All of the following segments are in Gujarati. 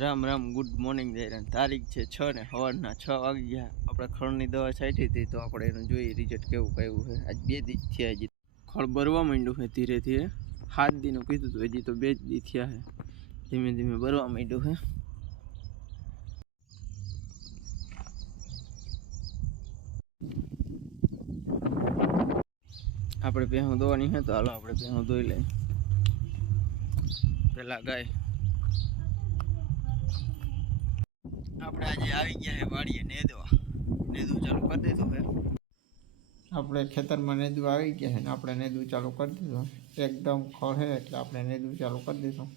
રામ રામ, ગુડ મોર્નિંગ જયરાન તારીખ છે છ ને સવારના છ વાગી ગયા આપણે ખળની દવા છાંટી હતી તો આપણે એનું જોઈએ રિઝલ્ટ કેવું કયું છે. આજ બે દિવસ થયા હજી. ખળ ભરવા માંડ્યું છે ધીરે ધીરે. સાત દીનું કીધું હતું હજી તો બે જ દી થયા છે. ધીમે ધીમે ભરવા માંડ્યું છે. આપણે પહેલું ધોવાની છે, તો હાલો આપણે પહેલું ધોઈ લઈએ. પેલા ગાય આપણે આજે આવી ગયા છે વાડીએ નેદવા. નેદવું ચાલુ કરી દીધું છે. આપણે ખેતરમાં નેદવા આવી ગયા છે ને આપણે નેદવું ચાલુ કરી દીધું એકદમ ખળ છે એટલે આપણે નેદવું ચાલુ કરી દીધું.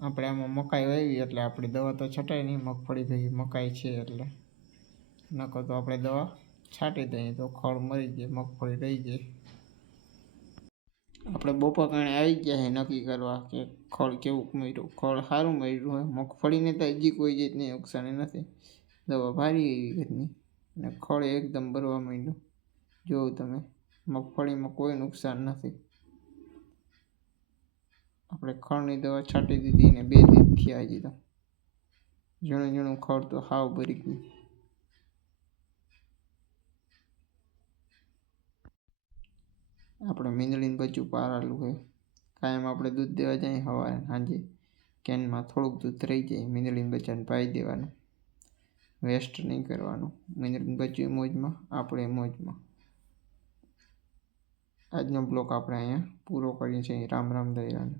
આપણે આમાં મકાઈ વાવી એટલે આપણી દવા તો છટાય નહીં, મગફળી ભેગી મકાઈ છે એટલે. નકર તો આપણે દવા છાંટી દઈએ તો ખળ મરી જાય, મગફળી રહી જાય. આપણે બપોર કારણે આવી ગયા છે નક્કી કરવા કે ખળ કેવું મળ્યું ખળ સારું મળ્યું હોય મગફળીને તો હજી કોઈ જાતની નુકસાની નથી. દવા ભારી એવી ઘરની. અને ખળ એકદમ ભરવા માંડ્યું. જોવું તમે મગફળીમાં કોઈ નુકસાન નથી. આપણે ખળની દવા છાંટી દીધી ને બે દિવસ થયા હજી તો. ઝીણું ઝીણું ખળ તો હાવ ભરી ગયું. આપણે મીંદડીને બચ્ચું પારાલું હોય. કાયમ આપણે દૂધ દેવા જઈએ સવારે સાંજે. કેનમાં થોડુંક દૂધ રહી જાય, મીંદડીને બચ્ચાને પાઈ દેવાનું. વેસ્ટ નહીં કરવાનું. મીંદડીને બચ્ચું મોજમાં, આપણે મોજમાં. આજનો બ્લોક આપણે અહીંયા પૂરો કરીએ છીએ. રામ રામ દૈરાને